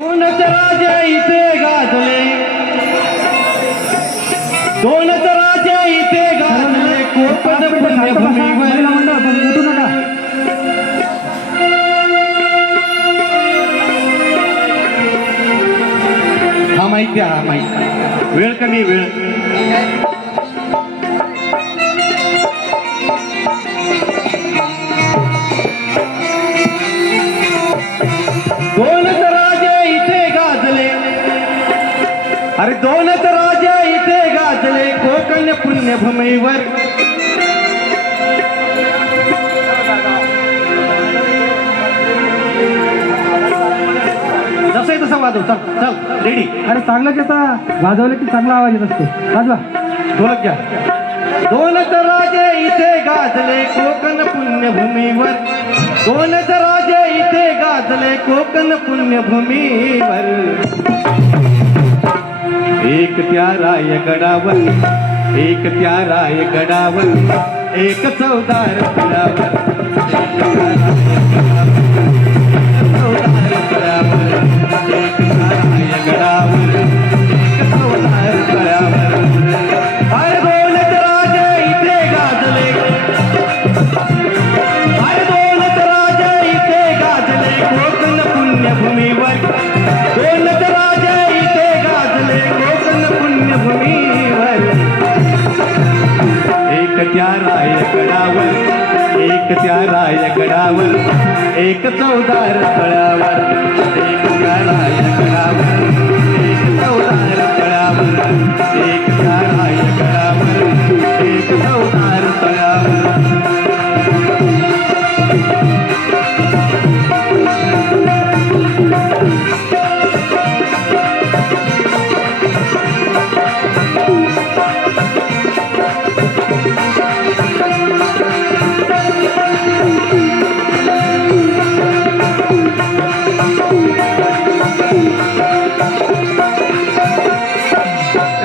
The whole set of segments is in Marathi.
दोनच राजे इथे गाजले, दोनच राजे इथे गाजले, कोकण पुण्यभूमीवर. उठू नका. हा माहिती हा माहिती. वेळ कमी वेळ. दोनच राजे इथे गाजले, अरे दोनच राजे इथे गाजले, कोकण पुण्यभूमीवर. जसं आहे तसं वाजव. चल चल रेडी. अरे चांगलंच येता, वाजवलं की चांगला आवाज येत असतो. वाजवा. ढोलक घ्या. दोनच राजे इथे गाजले, कोकण पुण्यभूमीवर. दोनच राजे इथे गाजले, कोकण पुण्यभूमीवर. एक त्या रायगडावर, एक त्या रायगडावर, एक चौदार गडावर, एक त्या रायगडावर, एक चौदार गडावर. अरे दोनच राजे इथे गाजले, अरे दोनच राजे इथे गाजले, कोकण पुण्यभूमीवर. दोनच राजे इथे गाजले, कोकण पुण्यभूमीवर. एक त्या रायगडावर, एक त्या रायगडावर, एक चौदार तळ्यावर, एक त्या रायगडावर, एक चौदार तळ्यावर, एक त्या रायगडावर, एक चौदार तळ्यावर.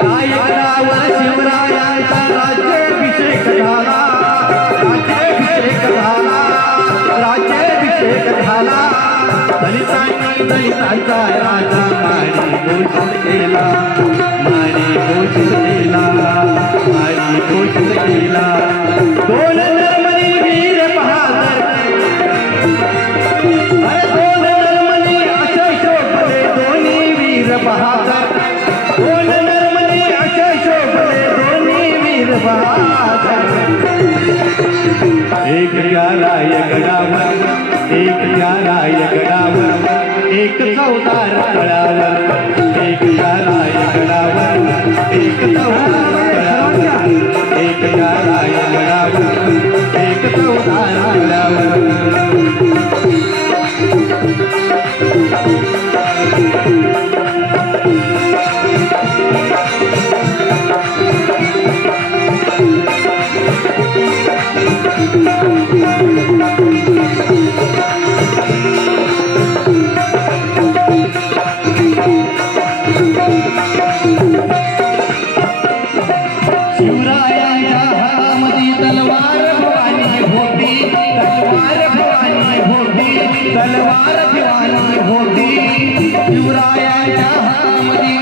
रायगडावर शिवरायांचा राज्याभिषेक झाला, राज्याभिषेक झाला, राज्याभिषेक झाला. दलितांनी दलितांचा राजा माडी घोषित केला, माडी घोषित केला, माडी घोषित केला. दोन नरमणी वीर बहादर, अरे दोन नरमणी असे शोभले, दोन्ही वीर बहादर. दोन नरमणी असे शोभले, दोन्ही वीर बहादर. एक त्या रायगडावर, एक त्या रायगडावर, एक चौदार तळ्यावर, एक त्या रायगडावर, एक चौदार तळ्यावर, एक त्या रायगडावर, एक चौदार तळ्यावर. शिवरायांच्या हातामध्ये तलवार भवानी होती, तलवार भवानी होती, तलवार भवानी होती. शिवरायांच्या हातामध्ये,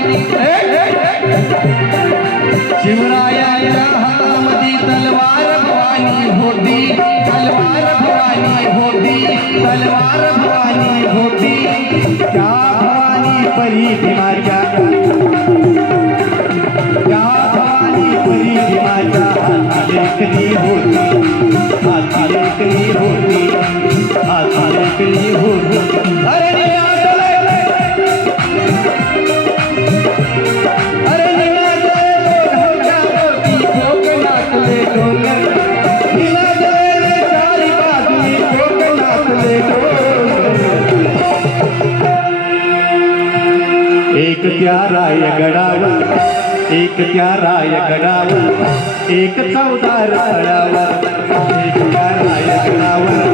शिवरायांच्या हातामध्ये तलवार भवानी होती, तलवार भवानी होती, तलवार भवानी होती. त्या भवानी परी भीमाच्या, त्या भवानी परी भीमाच्या हाती लेकरी होती, हाती लेकरी होती, हाती लेकरी होती. अरे निळाचले, अरे निळाचले ढोलकावरती कोकणातले डोंगर, निळाचले चारी बाजूनी कोकणातले डोंगर. एक त्या रायगडावर, एक त्या रायगडावर, एक चौदार तळ्यावर, एक त्या रायगडावर,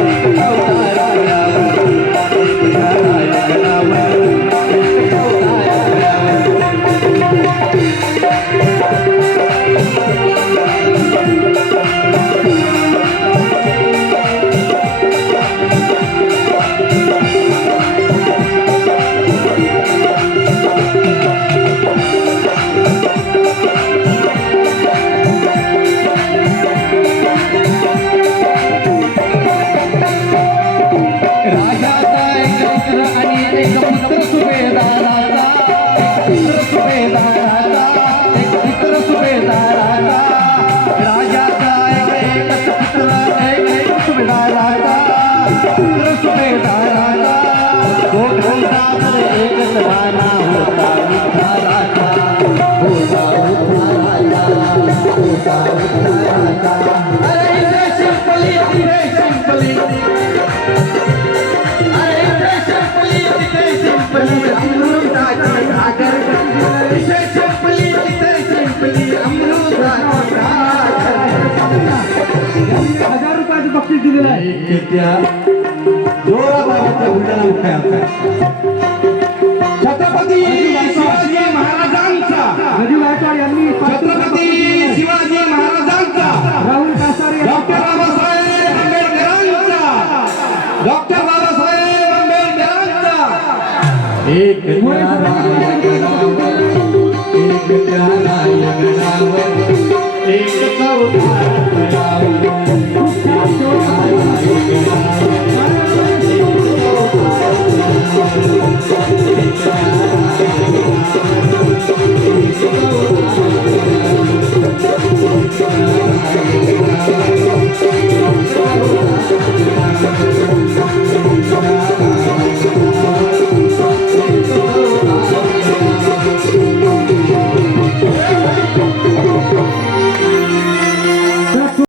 एक चौदार तळ्यावर, एक त्या रायगडावर, एक चौदार तळ्यावर. एक पुत्र सुभेदाराचा, पुत्र सुभेदाराचा, एक पुत्र सुभेदाराचा, राजाचा एकच पुत्र, एक सुभेदाराचा, पुत्र सुभेदाराचा, दोघांचा तर एकच वाना होता उद्धाराचा, होता उद्धाराचा, होता उद्धाराचा. अरे इथे शिंपली, तिथे शिंपली, अरे इथे शिंपली, तिथे शिंपली, अमृताची घागर. इथे शिंपली, तिथे शिंपली, अमृताची घागर. 1000 रुपयाचं बक्षीस दिलेलं आहे. त्या जोराबाबतचा उलटाना उठायचा. छत्रपती शिवाजी महाराजांचा, राजू गायकवाड यांनी छत्रपती शिवाजी महाराजांचा, राहुल कासारे डॉक्टर बाबासाहेब आंबेडकरांचा, डॉक्टर बाबासाहेब आंबेडकरांचा. एक एक